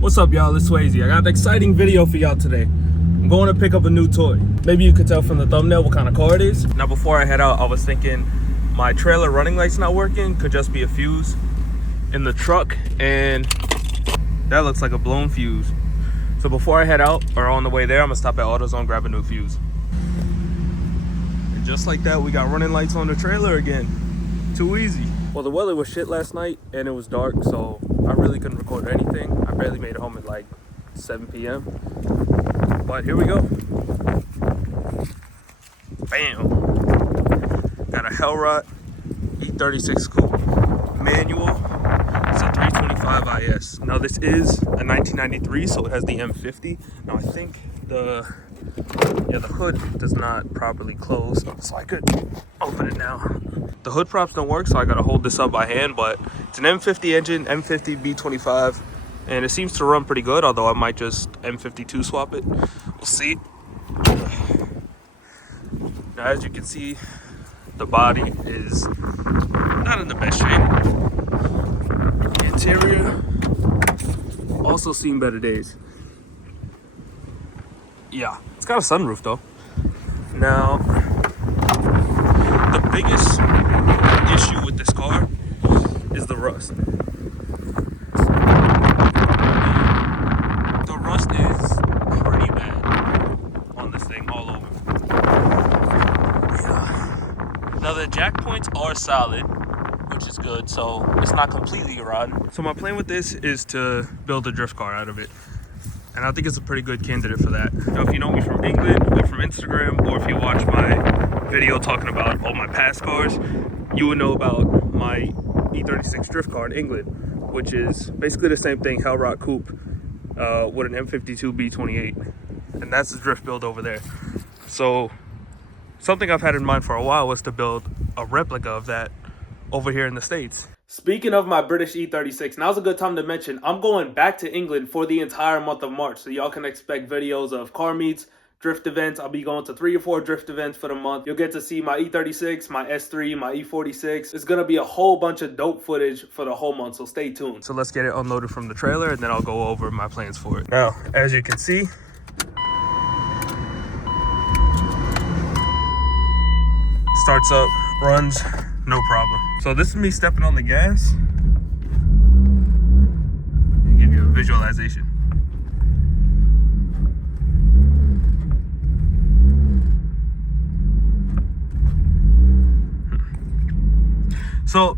What's up, y'all? It's Swayze. I got an exciting video for y'all today. I'm going to pick up a new toy. Maybe you could tell from the thumbnail what kind of car it is. Now, before I head out, I was thinking my trailer running light's not working. Could just be a fuse in the truck, and that looks like a blown fuse. So before I head out, or on the way there, I'm gonna stop at AutoZone, grab a new fuse. And just like that, we got running lights on the trailer again. Too easy. Well, the weather was shit last night and it was dark, so I really couldn't record anything. I barely made it home at like 7 p.m. But here we go. Bam. Got a Hellrot E36 coupe manual. It's a 325 IS. Now this is a 1993, so it has the M50. Now I think the hood does not properly close, so I could open it now. The hood props don't work, so I gotta hold this up by hand, but it's an M50 engine, M50 B25, and it seems to run pretty good, although I might just M52 swap it. We'll see. Now, as you can see, the body is not in the best shape. The interior also seen better days. Yeah, it's got a sunroof though. Now, the biggest issue with this car is the rust. The rust is pretty bad on this thing all over. Yeah. Now the jack points are solid, which is good, so it's not completely rotten. So my plan with this is to build a drift car out of it. And I think it's a pretty good candidate for that. Now, if you know me from England or from Instagram, or if you watch my video talking about all my past cars, you would know about my E36 drift car in England, which is basically the same thing, Hellrot coupe with an M52 B28. And that's the drift build over there. So something I've had in mind for a while was to build a replica of that over here in the States. Speaking of my British E36, now's a good time to mention I'm going back to England for the entire month of March. So y'all can expect videos of car meets, drift events. I'll be going to 3 or 4 drift events for the month. You'll get to see my E36, my S3, my E46. It's gonna be a whole bunch of dope footage for the whole month, so stay tuned. So let's get it unloaded from the trailer and then I'll go over my plans for it. Now, as you can see, starts up, runs, no problem. So this is me stepping on the gas. I'll give you a visualization. So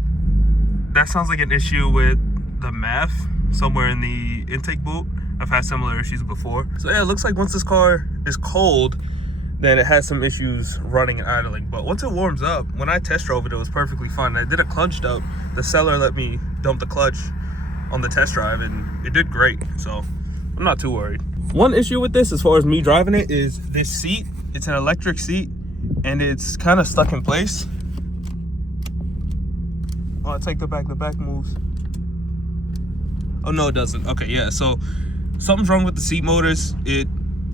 that sounds like an issue with the MAF somewhere in the intake boot. I've had similar issues before. So yeah, it looks like once this car is cold, then it has some issues running and idling. But once it warms up, when I test drove it, it was perfectly fine. I did a clutch dump. The seller let me dump the clutch on the test drive and it did great. So I'm not too worried. One issue with this, as far as me driving it, is this seat. It's an electric seat and it's kind of stuck in place. Oh, I take the back moves. Oh no, it doesn't. Okay, yeah, so something's wrong with the seat motors. It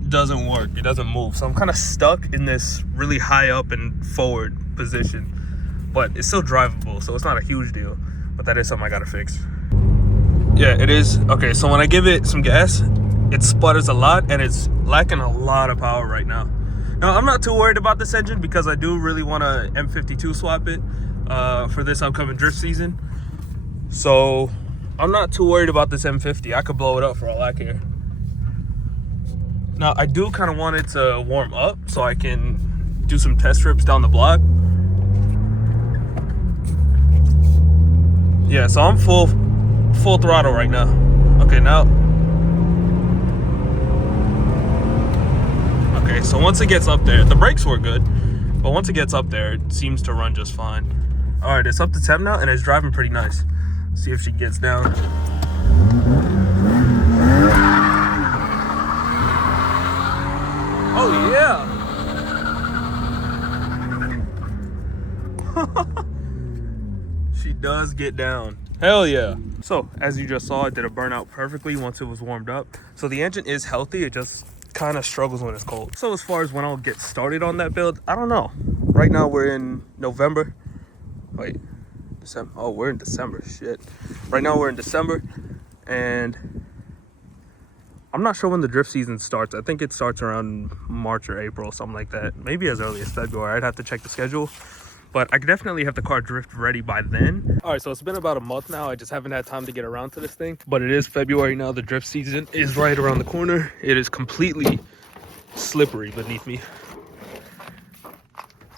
doesn't work, it doesn't move, so I'm kind of stuck in this really high up and forward position, but it's still drivable, so it's not a huge deal. But that is something I gotta fix. Yeah, it is. Okay, so when I give it some gas, it sputters a lot and it's lacking a lot of power right now. Now, I'm not too worried about this engine because I do really want to M52 swap it for this upcoming drift season, so I'm not too worried about this M50. I could blow it up for all I care. Now, I do kind of want it to warm up so I can do some test trips down the block. Yeah, so I'm full throttle right now. Okay, now. Okay, so once it gets up there, the brakes were good, but once it gets up there, it seems to run just fine. All right, it's up to temp now, and it's driving pretty nice. Let's see if she gets down. Oh yeah! She does get down. Hell yeah! So, as you just saw, it did a burnout perfectly once it was warmed up. So the engine is healthy, it just kind of struggles when it's cold. So as far as when I'll get started on that build, I don't know. Right now we're in November. Wait, December. Oh, we're in December. Shit. Right now we're in December, and I'm not sure when the drift season starts. I think it starts around March or April, something like that. Maybe as early as February. I'd have to check the schedule. But I could definitely have the car drift ready by then. All right, so it's been about a month now. I just haven't had time to get around to this thing. But it is February now. The drift season is right around the corner. It is completely slippery beneath me.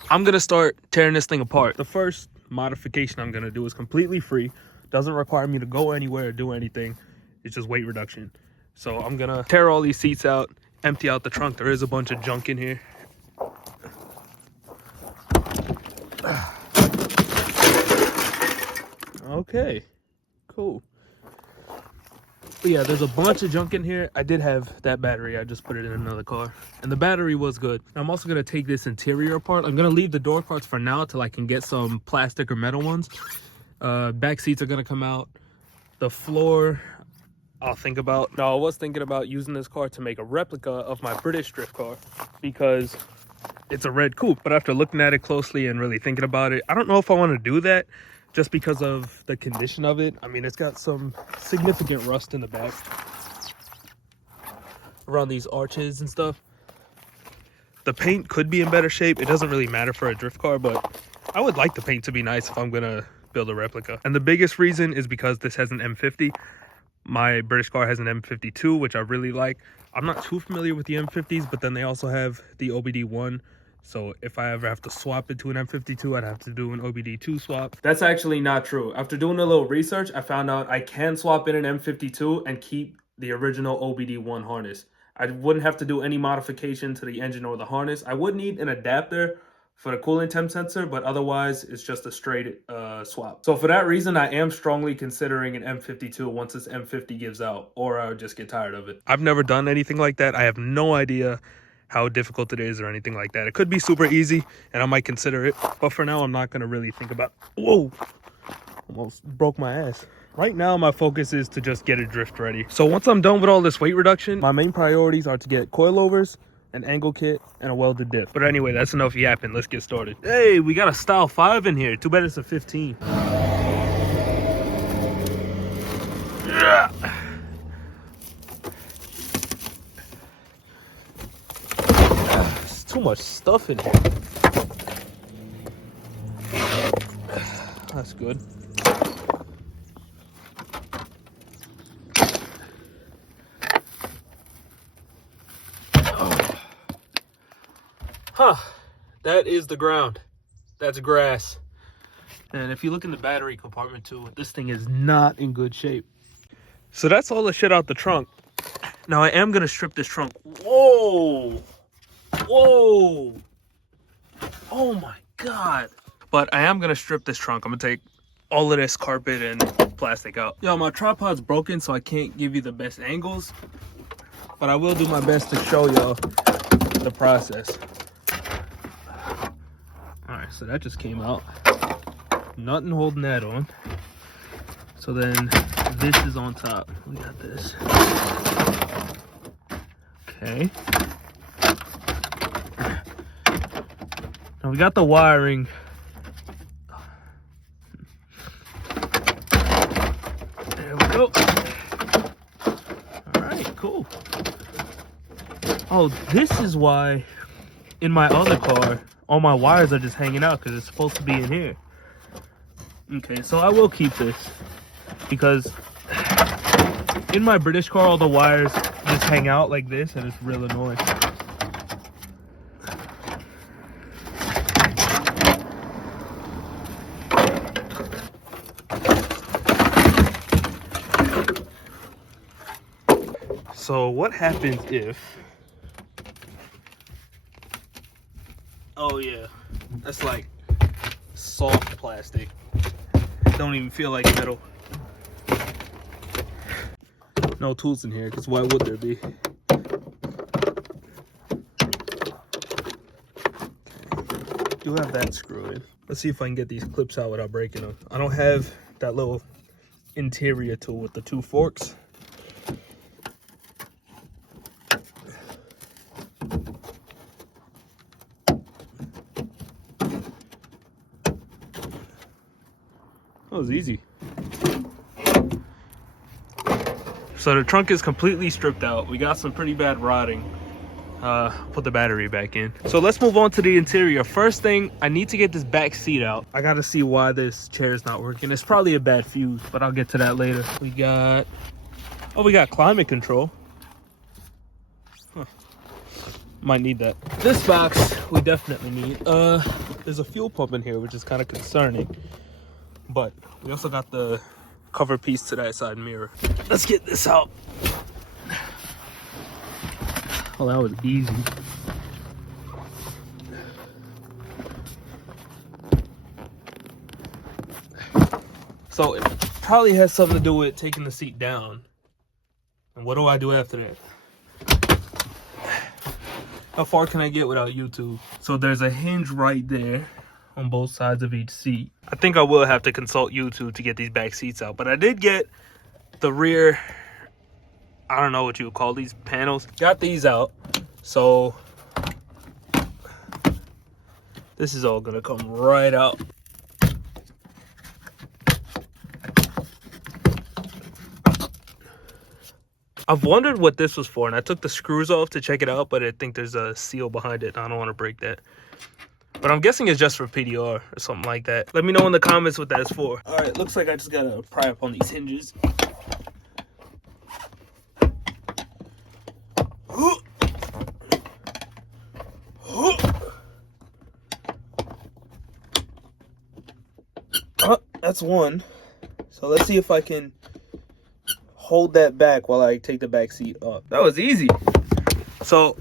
I'm gonna start tearing this thing apart. The first modification I'm gonna do is completely free. Doesn't require me to go anywhere or do anything. It's just weight reduction. So I'm gonna tear all these seats out, empty out the trunk. There is a bunch of junk in here. Okay, cool. But yeah, there's a bunch of junk in here. I did have that battery. I just put it in another car. And the battery was good. I'm also going to take this interior apart. I'm going to leave the door parts for now till I can get some plastic or metal ones. Back seats are going to come out. The floor, I'll think about. Now, I was thinking about using this car to make a replica of my British drift car because it's a red coupe. But after looking at it closely and really thinking about it, I don't know if I want to do that. Just because of the condition of it. I mean, it's got some significant rust in the back around these arches and stuff. The paint could be in better shape. It doesn't really matter for a drift car, but I would like the paint to be nice if I'm gonna build a replica. And the biggest reason is because this has an M50. My British car has an M52, which I really like. I'm not too familiar with the M50s, but then they also have the OBD1. So if I ever have to swap it to an M52, I'd have to do an OBD2 swap. That's actually not true. After doing a little research, I found out I can swap in an M52 and keep the original OBD1 harness. I wouldn't have to do any modification to the engine or the harness. I would need an adapter for the coolant temp sensor, but otherwise it's just a straight swap. So for that reason, I am strongly considering an M52 once this M50 gives out, or I would just get tired of it. I've never done anything like that. I have no idea how difficult it is or anything like that. It could be super easy and I might consider it, but for now I'm not going to really think about. Whoa, almost broke my ass. Right now my focus is to just get it drift ready. So once I'm done with all this weight reduction, my main priorities are to get coilovers, an angle kit, and a welded diff. But anyway, that's enough yapping. Let's get started. Hey, we got a style 5 in here. Too bad it's a 15. Yeah. Too much stuff in here. That's good. Oh. Huh. That is the ground. That's grass. And if you look in the battery compartment too, this thing is not in good shape. So that's all the shit out the trunk. Now I am gonna strip this trunk. Whoa! Whoa! Oh my god! But I am gonna strip this trunk. I'm gonna take all of this carpet and plastic out. Yo, my tripod's broken, so I can't give you the best angles, but I will do my best to show y'all the process. All right, so that just came out. Nothing holding that on. So then this is on top. We got this. Okay. Now we got the wiring. There we go. All right, cool. Oh, this is why in my other car, all my wires are just hanging out because it's supposed to be in here. Okay, so I will keep this because in my British car, all the wires just hang out like this and it's real annoying. So what happens if, oh yeah, that's like soft plastic. Don't even feel like metal. No tools in here, because why would there be? Do have that screw in. Let's see if I can get these clips out without breaking them. I don't have that little interior tool with the 2 forks. That was easy. So the trunk is completely stripped out. We got some pretty bad rotting. Put the battery back in. So let's move on to the interior. First thing, I need to get this back seat out. I gotta see why this chair is not working. It's probably a bad fuse, but I'll get to that later. We got climate control. Huh. Might need that. This box we definitely need. There's a fuel pump in here, which is kind of concerning. But we also got the cover piece to that side mirror. Let's get this out. Oh, that was easy. So it probably has something to do with taking the seat down. And what do I do after that? How far can I get without YouTube? So there's a hinge right there on both sides of each seat. I think I will have to consult YouTube to get these back seats out. But I did get the rear, I don't know what you would call these panels. Got these out. So this is all gonna come right out. I've wondered what this was for, and I took the screws off to check it out, but I think there's a seal behind it. I don't want to break that. But I'm guessing it's just for PDR or something like that. Let me know in the comments what that's for. All right, looks like I just gotta pry up on these hinges. That's one. So let's see if I can hold that back while I take the back seat up. That was easy. So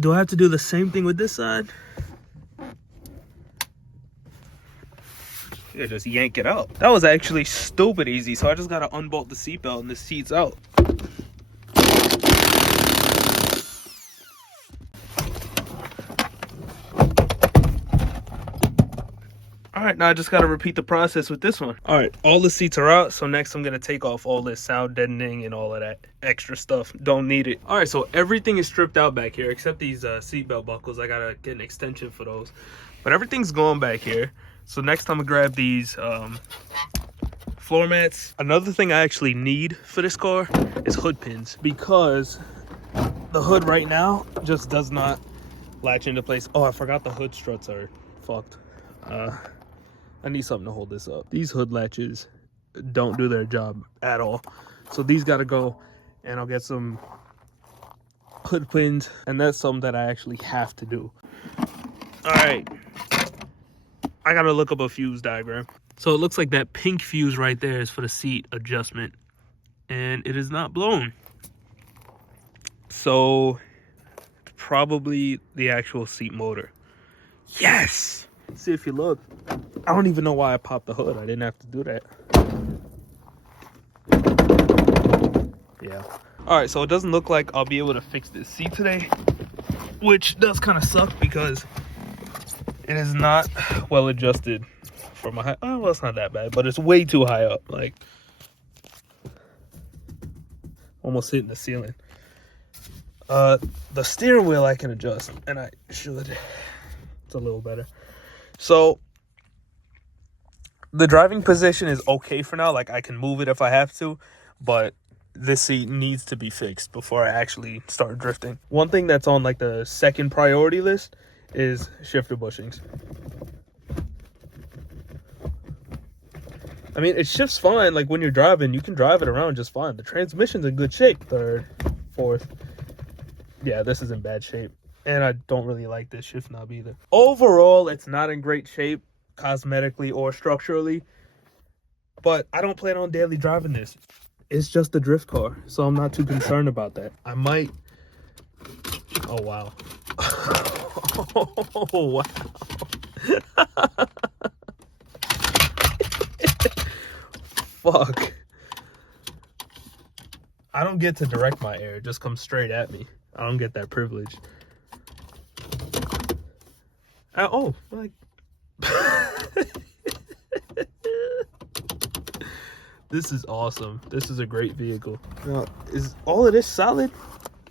do I have to do the same thing with this side? Yeah, just yank it out. That was actually stupid easy. So I just gotta unbolt the seatbelt and the seat's out. All right, now I just gotta repeat the process with this one. All right, all the seats are out. So next I'm gonna take off all this sound deadening and all of that extra stuff. Don't need it. All right, so everything is stripped out back here except these seatbelt buckles. I gotta get an extension for those. But everything's gone back here. So next I'm gonna grab these floor mats. Another thing I actually need for this car is hood pins, because the hood right now just does not latch into place. Oh, I forgot the hood struts are fucked. I need something to hold this up. These hood latches don't do their job at all. So these gotta go, and I'll get some hood pins, and that's something that I actually have to do. All right, I gotta look up a fuse diagram. So it looks like that pink fuse right there is for the seat adjustment, and it is not blown. So probably the actual seat motor. Yes! See, if you look, I don't even know why I popped the hood. I didn't have to do that. Yeah. All right, so it doesn't look like I'll be able to fix this seat today, which does kind of suck because it is not well adjusted for my height. Oh, well, it's not that bad, but it's way too high up, like almost hitting the ceiling. The steering wheel I can adjust, and I should. It's a little better. So the driving position is okay for now. Like, I can move it if I have to, but this seat needs to be fixed before I actually start drifting. One thing that's on like the second priority list is shifter bushings. I mean, it shifts fine. Like, when you're driving, you can drive it around just fine. The transmission's in good shape. Third, fourth. Yeah, this is in bad shape. And I don't really like this shift knob either. Overall, it's not in great shape, cosmetically or structurally. But I don't plan on daily driving this. It's just a drift car, so I'm not too concerned about that. I might... Oh, wow. Oh, wow. Fuck. I don't get to direct my air. It just comes straight at me. I don't get that privilege. Oh, like... This is awesome. This is a great vehicle. Now, is all of this solid?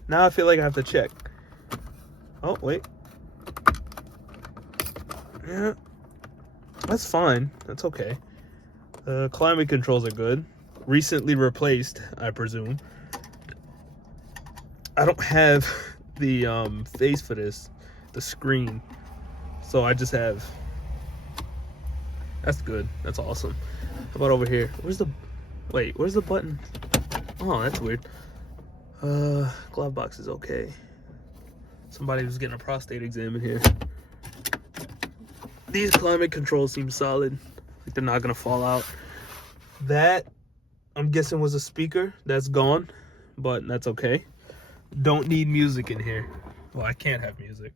Now I feel like I have to check. Oh, wait. Yeah. That's fine. That's okay. Climate controls are good. recently replaced, I presume. I don't have the face for this, the screen, so I just have. That's good. That's awesome. How about over here? Where's the button? Oh, that's weird. Glove box is okay. Somebody was getting a prostate exam in here. These climate controls seem solid. Like they're not gonna fall out. That, I'm guessing, was a speaker. That's gone, but that's okay. Don't need music in here. Well, I can't have music.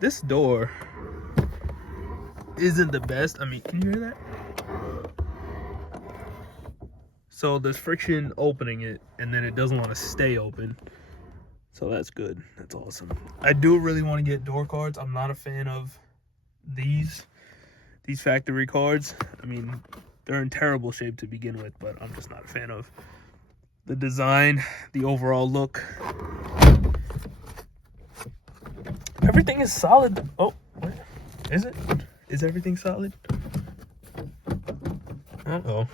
This door isn't the best. I mean, can you hear that? So there's friction opening it, and then it doesn't want to stay open. So that's good. That's awesome. I do really want to get door cards. I'm not a fan of these factory cards. I mean, they're in terrible shape to begin with, but I'm just not a fan of the design, the overall look. Everything is solid. Oh, what? Is it? Is everything solid? Uh-oh.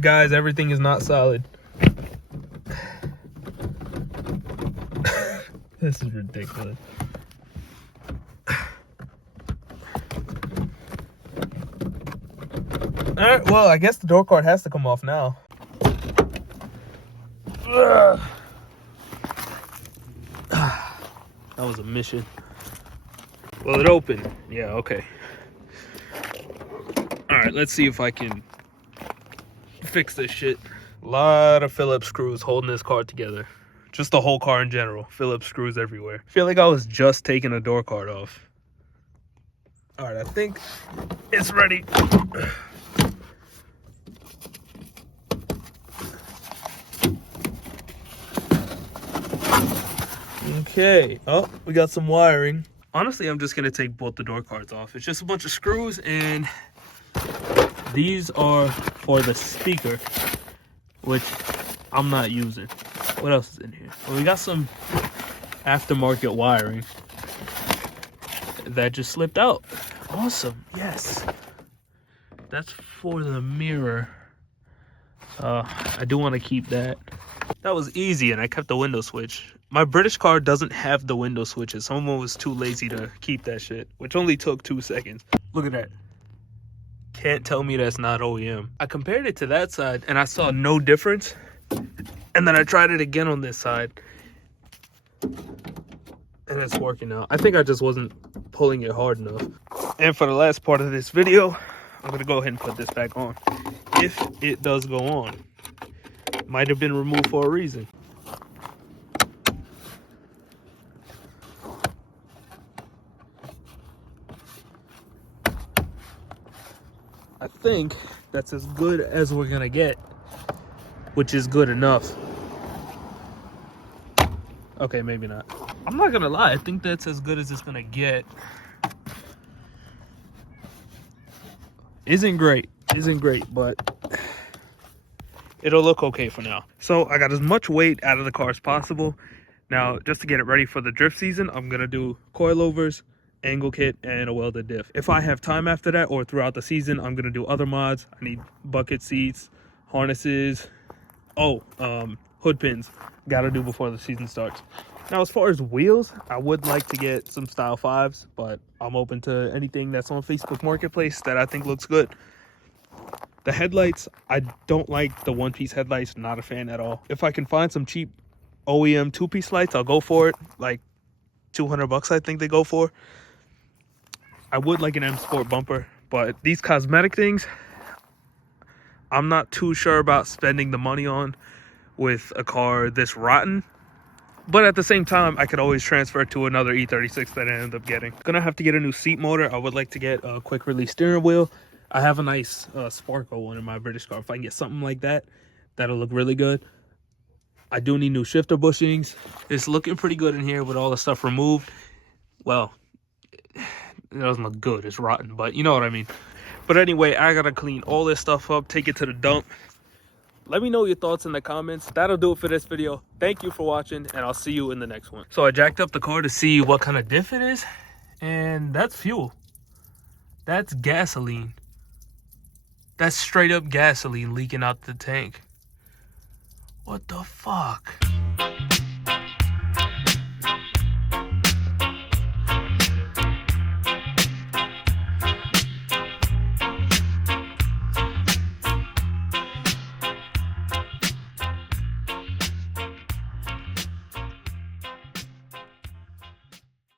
Guys, everything is not solid. This is ridiculous. Alright, well, I guess the door card has to come off now. Ugh. That was a mission. Will it open? Yeah, okay. Alright, let's see if I can fix this shit. A lot of Phillips screws holding this car together. Just the whole car in general. Phillips screws everywhere. I feel like I was just taking a door card off. Alright, I think it's ready. Okay. Oh, we got some wiring. Honestly, I'm just gonna take both the door cards off. It's just a bunch of screws, and these are for the speaker, which I'm not using. What else is in here? Well, we got some aftermarket wiring that just slipped out. Awesome. Yes. That's for the mirror. I do want to keep that. That was easy, and I kept the window switch. My British car doesn't have the window switches. Someone was too lazy to keep that shit, which only took 2 seconds. Look at that. Can't tell me that's not OEM. I compared it to that side, and I saw no difference. And then I tried it again on this side, and it's working now. I think I just wasn't pulling it hard enough. And for the last part of this video, I'm gonna go ahead and put this back on. If it does go on. Might have been removed for a reason. I think that's as good as we're gonna get, which is good enough. Okay, maybe not. I'm not gonna lie, I think that's as good as it's gonna get. Isn't great, but it'll look okay for now. So I got as much weight out of the car as possible. Now, just to get it ready for the drift season, I'm gonna do coilovers, angle kit, and a welded diff. If I have time after that or throughout the season, I'm gonna do other mods. I need bucket seats, harnesses, hood pins. Gotta do before the season starts. Now, as far as wheels, I would like to get some Style 5s, but I'm open to anything that's on Facebook Marketplace that I think looks good. The headlights, I don't like the one-piece headlights. Not a fan at all. If I can find some cheap OEM two-piece lights, I'll go for it. Like $200, I think they go for. I would like an M Sport bumper, but these cosmetic things, I'm not too sure about spending the money on with a car this rotten. But at the same time, I could always transfer to another E36 that I end up getting. Gonna have to get a new seat motor. I would like to get a quick release steering wheel. I have a nice Sparko one in my British car. If I can get something like that, that'll look really good. I do need new shifter bushings. It's looking pretty good in here with all the stuff removed. Well, it doesn't look good. It's rotten, but you know what I mean. But anyway, I gotta clean all this stuff up, take it to the dump. Let me know your thoughts in the comments. That'll do it for this video. Thank you for watching, and I'll see you in the next one. So I jacked up the car to see what kind of diff it is, and that's fuel. That's gasoline. That's straight up gasoline leaking out the tank. What the fuck?